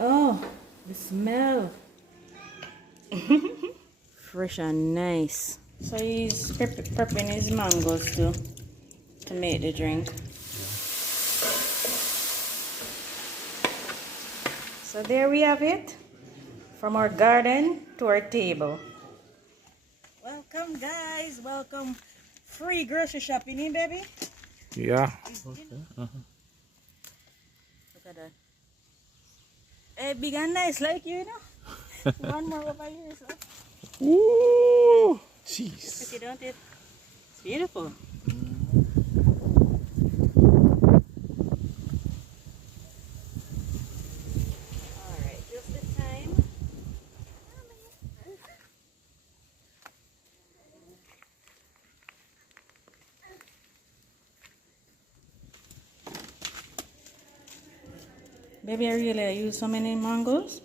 Oh, the smell. Fresh and nice. So he's prepping his mangoes to make the drink. So there we have it. From our garden to our table. Welcome guys, welcome. Free grocery shopping, eh, baby? Yeah. Okay. Look at that. Hey, big and nice like you know. One more over here, so. Ooh, jeez. Okay, don't it? It's beautiful. Alright, just the time. Baby, I really use so many mangoes.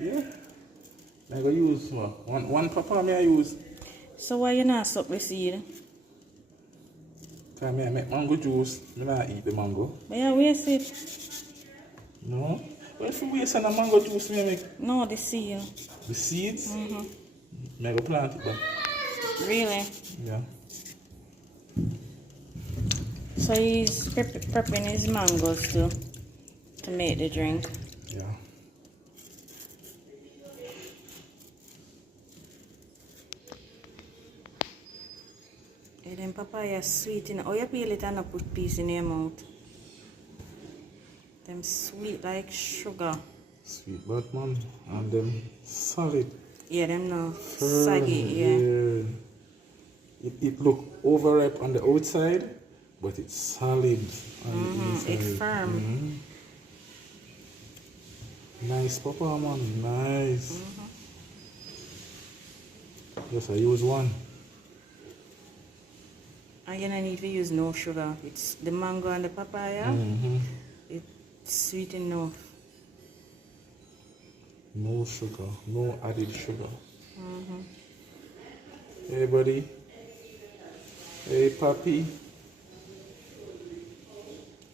Yeah. I go use one papaya me I use. So why you not suck the seed? Cause I make mango juice. I not eat the mango. But yeah, waste it. No. Well, if you waste on a mango juice, me make No, the seed. the seeds. I go plant it back. Really? Yeah. So he's prepping his mangoes to make the drink. Yeah. And then papaya sweet in. Oh, you peel it and not put piece in your mouth. Them sweet like sugar. Sweet but man, and them solid. Yeah, them no Firm, saggy. Yeah. It look overripe on the outside, but it's solid on the inside. It's firm. Nice papaya man, nice. Yes, I use one. And you don't need to use no sugar. It's the mango and the papaya. It's sweet enough. No sugar, no added sugar. Hey buddy. Hey puppy.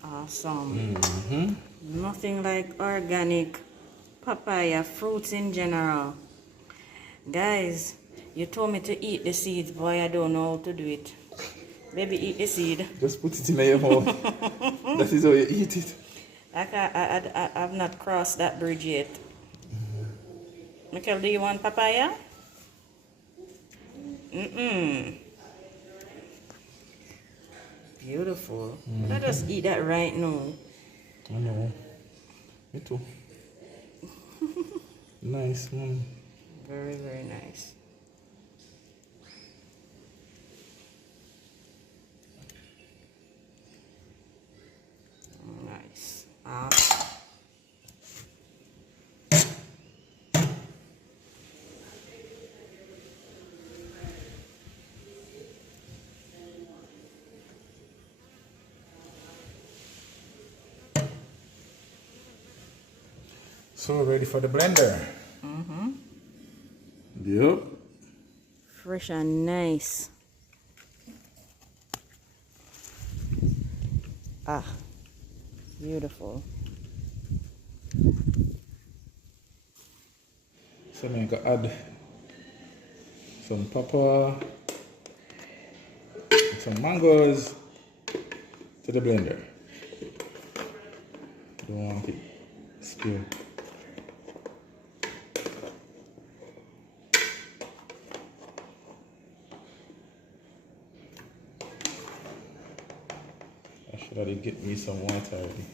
Awesome. Nothing like organic papaya fruits in general. Guys, you told me to eat the seeds, boy, I don't know how to do it. Baby, eat the seed. Just put it in your mouth. That is how you eat it. I've not crossed that bridge yet. Michael, do you want papaya? Beautiful. Let us eat that right now. I know. Me too. Nice man. Very, very nice. Nice. Awesome. So ready for the blender. Yep. Fresh and nice. Ah, beautiful. So I'm gonna add some papaya, some mangoes to the blender. Don't want it spill. I should have get me some water already.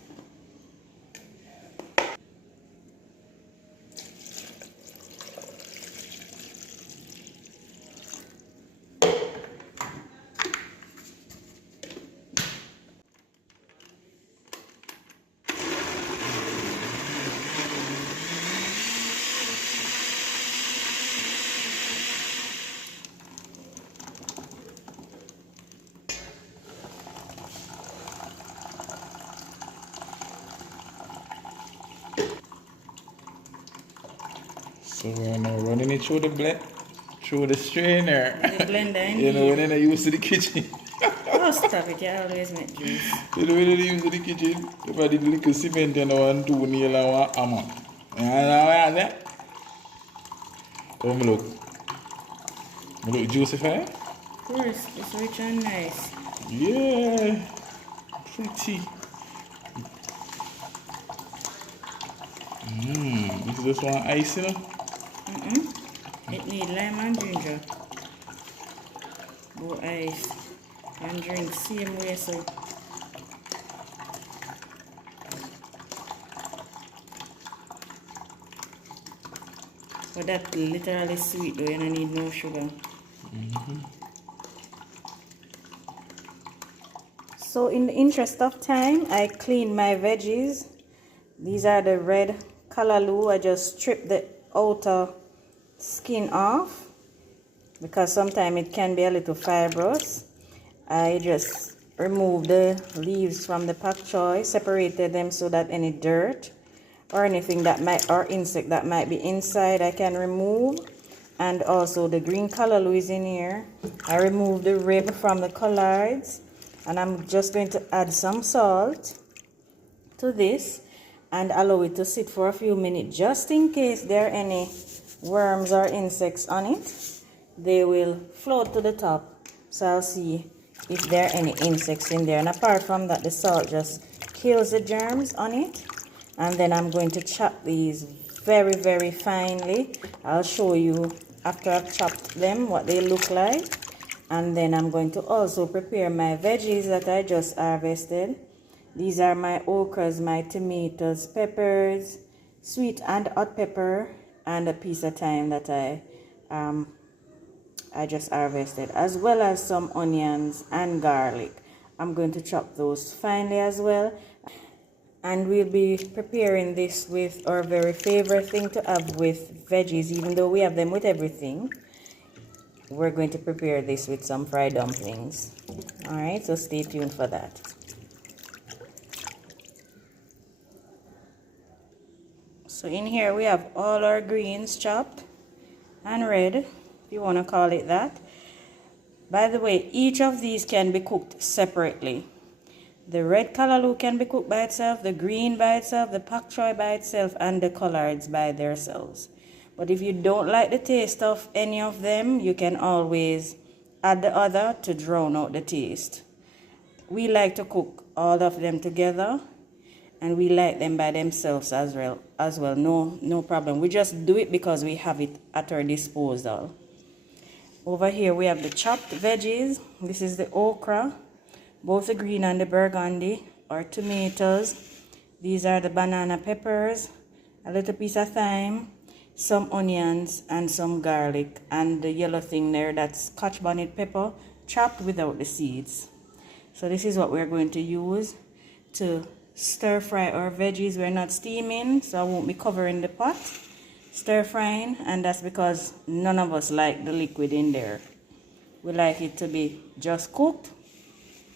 So we're now running it through the strainer. The blender, You know, when I used to the kitchen. Oh, stop it. You always make juice. You know when they use in the kitchen? If I did little cement and one two nail and one hammer. Yeah. Come look. Look juicy. Of course, it's rich and nice. Yeah. Pretty. This is just one ice, you know? It need lime and ginger. Go ice. And drink same way so. But that literally sweet though, you don't need no sugar. So in the interest of time, I clean my veggies. These are the red callaloo. I just strip the outer skin off because sometimes it can be a little fibrous. I just remove the leaves from the pak choy, separated them so that any dirt or anything that might, or insect that might be inside, I can remove. And also the green callaloo is in here. I remove the rib from the collards, and I'm just going to add some salt to this and allow it to sit for a few minutes just in case there are any worms or insects on it. They will float to the top, so I'll see if there are any insects in there. And apart from that, the salt just kills the germs on it. And then I'm going to chop these very, very finely. I'll show you after I've chopped them what they look like. And then I'm going to also prepare my veggies that I just harvested. These are my okras, my tomatoes, peppers, sweet and hot pepper, and a piece of thyme that I just harvested, as well as some onions and garlic. I'm going to chop those finely as well. And we'll be preparing this with our very favorite thing to have with veggies, even though we have them with everything. We're going to prepare this with some fried dumplings. Alright, so stay tuned for that. So in here we have all our greens chopped and red, if you want to call it that. By the way, each of these can be cooked separately. The red callaloo can be cooked by itself, the green by itself, the pak choy by itself, and the collards by themselves. But if you don't like the taste of any of them, you can always add the other to drown out the taste. We like to cook all of them together, and we like them by themselves as well. No problem. We just do it because we have it at our disposal. Over here we have the chopped veggies. This is the okra, both the green and the burgundy, or tomatoes. These are the banana peppers, a little piece of thyme, some onions, and some garlic, and the yellow thing there, that's Scotch bonnet pepper, chopped without the seeds. So this is what we're going to use to stir fry our veggies. We're not steaming, so I won't be covering the pot. Stir frying, and that's because none of us like the liquid in there. We like it to be just cooked,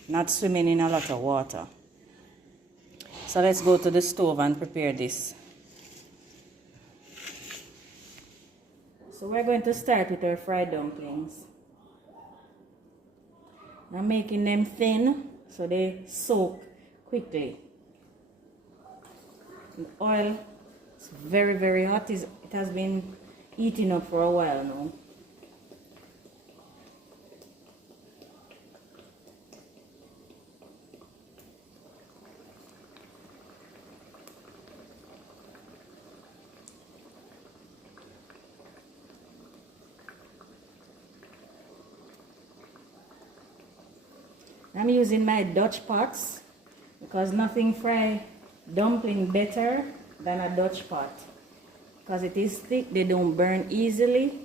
not swimming in a lot of water. So let's go to the stove and prepare this. So we're going to start with our fried dumplings. I'm making them thin so they soak quickly. The oil is very, very hot. It has been heating up for a while now. I'm using my Dutch pots because nothing fry dumpling better than a Dutch pot, because it is thick, they don't burn easily,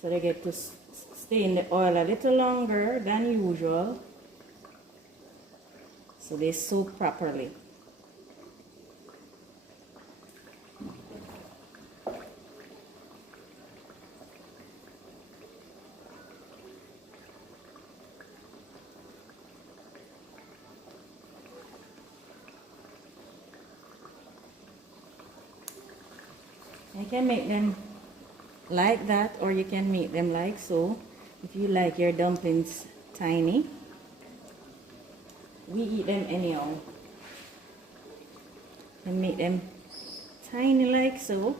so they get to stay in the oil a little longer than usual, so they soak properly. You can make them like that, or you can make them like so, if you like your dumplings tiny. we eat them anyhow. And make them tiny like so.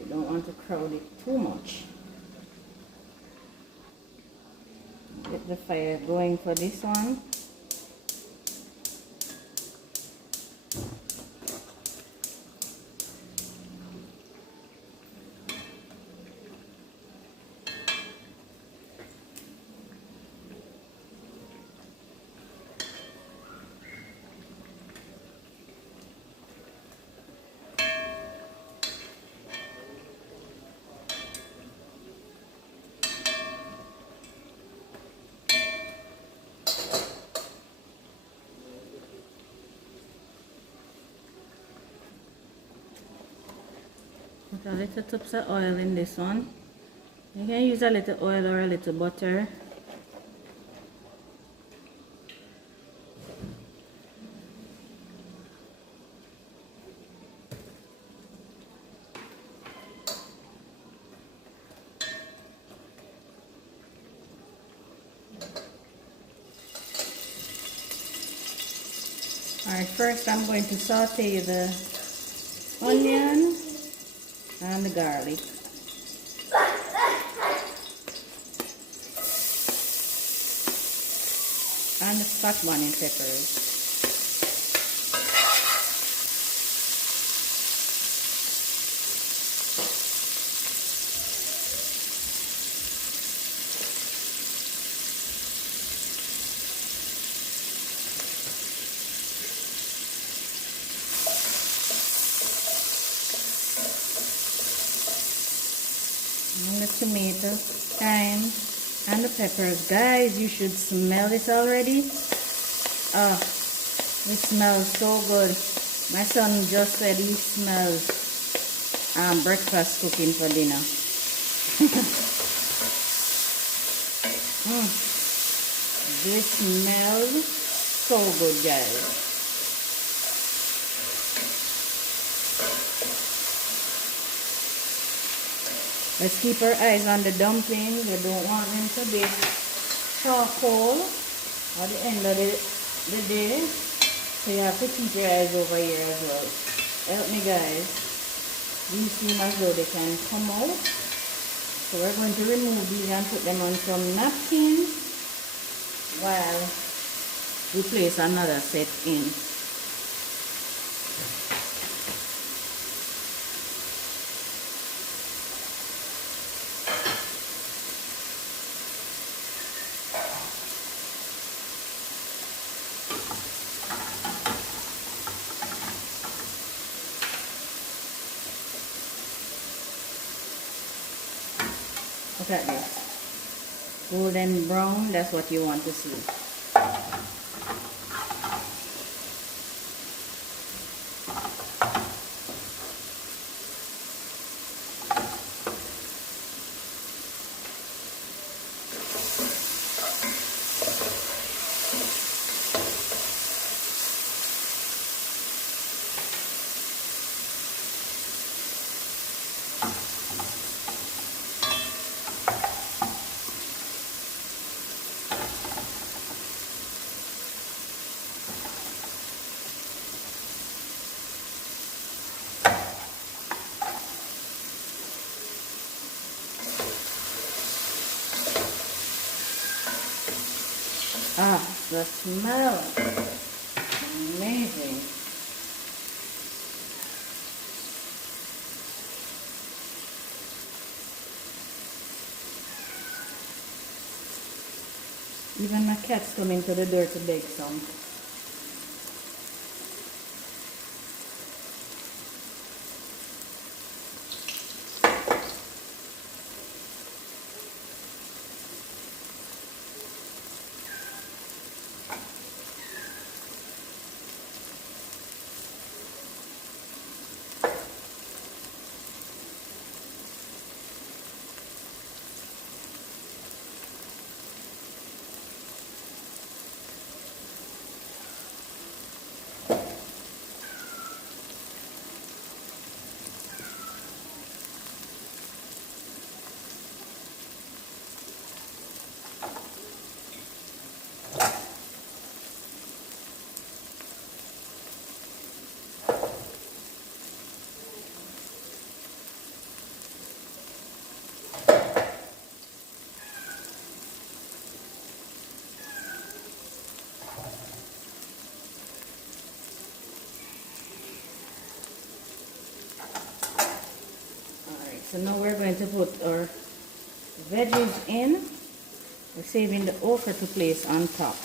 You don't want to crowd it too much. Get the fire going for this one. Put a little tubs of oil in this one. You can use a little oil or a little butter. Alright, first I'm going to saute the onion and the garlic. And the fat onion peppers. And the tomato, thyme, and the peppers. Guys, you should smell this already. Oh, it smells so good. My son just said he smells breakfast cooking for dinner. This smells so good, guys. Let's keep our eyes on the dumplings. We don't want them to be charcoal at the end of the day. So you have to keep your eyes over here as well. Help me, guys. These seem as though they can come out. So we're going to remove these and put them on some napkins while we place another set in. Look at this. Golden brown, that's what you want to see. Ah, the smell. Amazing. Even my cats come into the door to beg some. So now we're going to put our veggies in. We're saving the okra to place on top.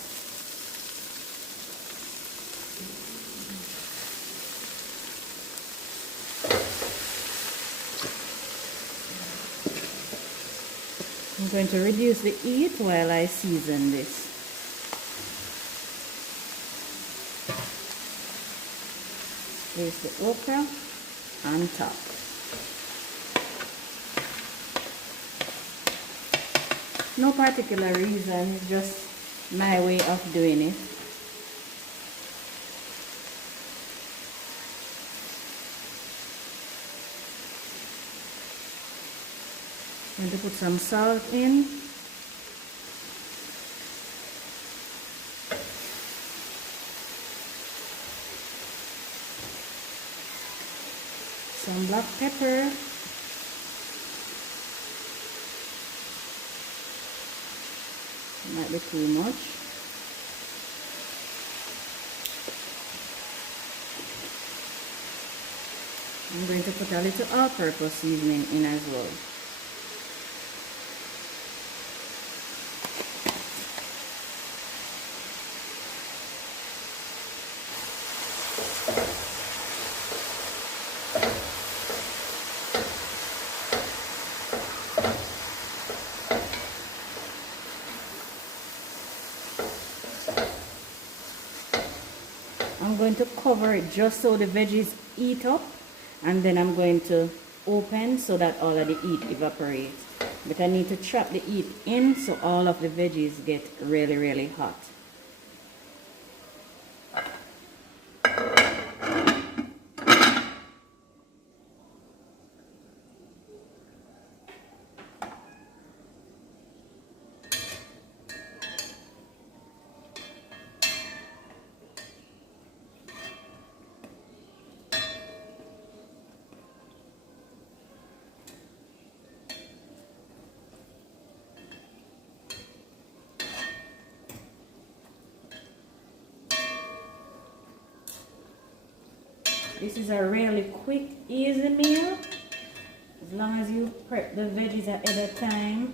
I'm going to reduce the heat while I season this. Place the okra on top. No particular reason, it's just my way of doing it. I'm going to put some salt in. Some black pepper. Might be too much. I'm going to put a little all-purpose seasoning in as well. I'm going to cover it just so the veggies heat up, and then I'm going to open so that all of the heat evaporates. But I need to trap the heat in so all of the veggies get really, really hot. This is a really quick, easy meal. As long as you prep the veggies ahead of time,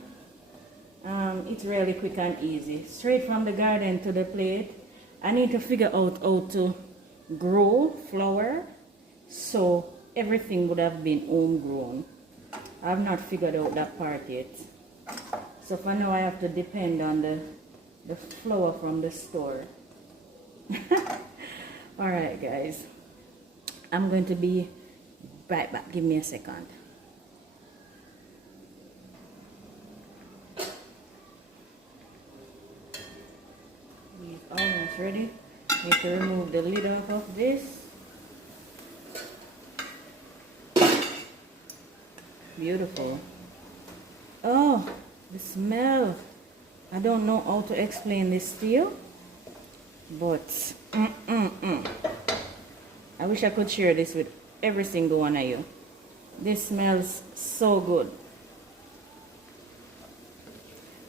it's really quick and easy. Straight from the garden to the plate. I need to figure out how to grow flour, so everything would have been homegrown. I've not figured out that part yet. So for now I have to depend on the flour from the store. Alright guys. I'm going to be right back. Give me a second. It's almost ready. Need to remove the lid off of this. Beautiful. Oh, the smell. I don't know how to explain this to you, but I wish I could share this with every single one of you. This smells so good.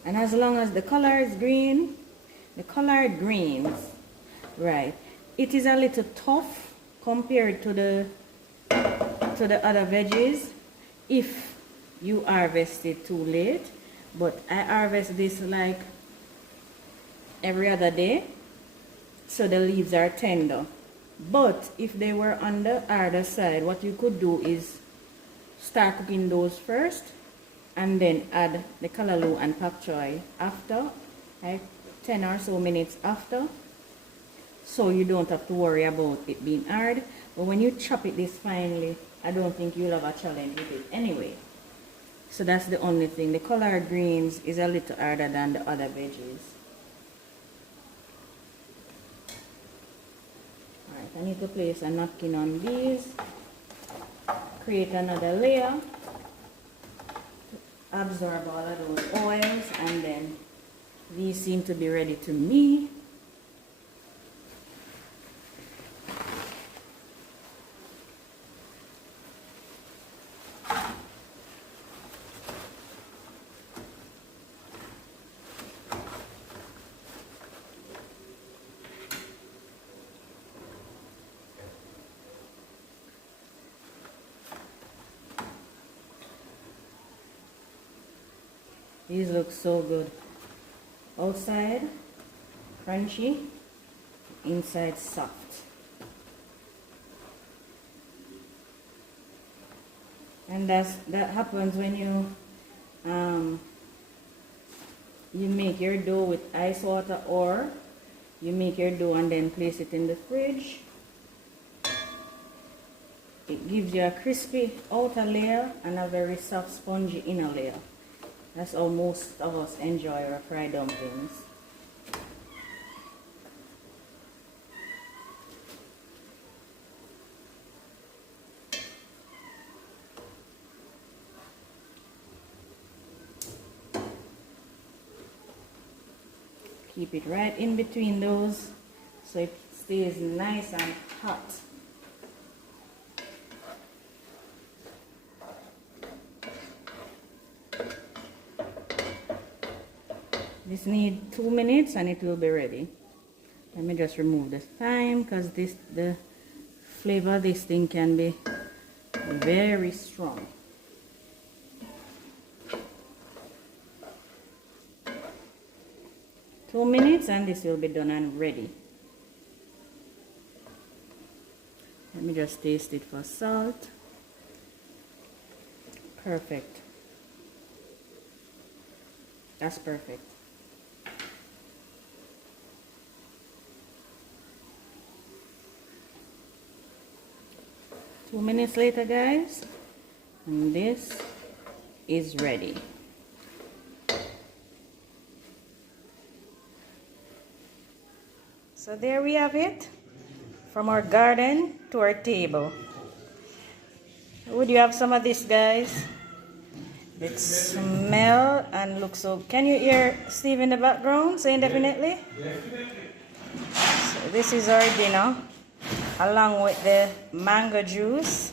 And as long as the color is green, the colored greens, right, it is a little tough compared to the other veggies if you harvest it too late. But I harvest this like every other day, so the leaves are tender. But if they were on the harder side, what you could do is start cooking those first and then add the callaloo and pak choy after, like 10 or so minutes after, so you don't have to worry about it being hard. But when you chop it this finely, I don't think you'll have a challenge with it anyway. So that's the only thing. The collard greens is a little harder than the other veggies. I need to place a napkin on these, create another layer, absorb all of those oils, and then these seem to be ready to me. These look so good. Outside, crunchy, inside soft. And that happens when you make your dough with ice water, or you make your dough and then place it in the fridge. It gives you a crispy outer layer and a very soft spongy inner layer. That's how most of us enjoy our fried dumplings. Keep it right in between those so it stays nice and hot. This needs 2 minutes and it will be ready. Let me just remove the thyme because the flavor of this thing can be very strong. Two minutes and this will be done and ready. Let me just taste it for salt. Perfect. That's perfect. Two minutes later, guys, and this is ready. So there we have it, from our garden to our table. Would you have some of this, guys? It smell and look so. Can you hear Steve in the background saying definitely? Definitely. So this is our dinner, along with the mango juice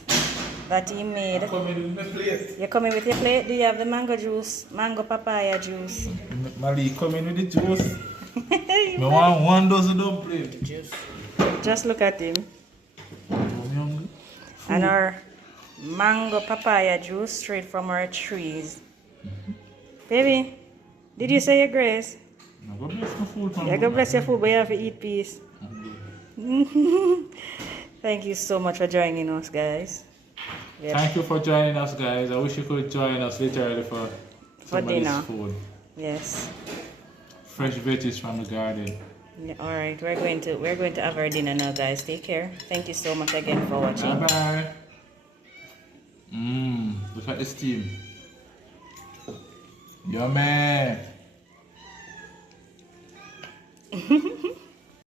that he made. Coming with my plate. You're coming with your plate? Do you have the mango juice? Mango papaya juice? Mali, coming with the juice. I want 1 dozen dumplings. Just look at him. And our mango papaya juice straight from our trees. Baby, did you say your grace? I'm going to bless my food. You're going to bless your food, but you have to eat peace. Thank you so much for joining us, guys. Yep. Thank you for joining us, guys. I wish you could join us literally for dinner. Food. Yes. Fresh veggies from the garden. Yeah, all right, we're going to have our dinner now, guys. Take care. Thank you so much again for watching. Bye bye. Look at the steam. Yummy.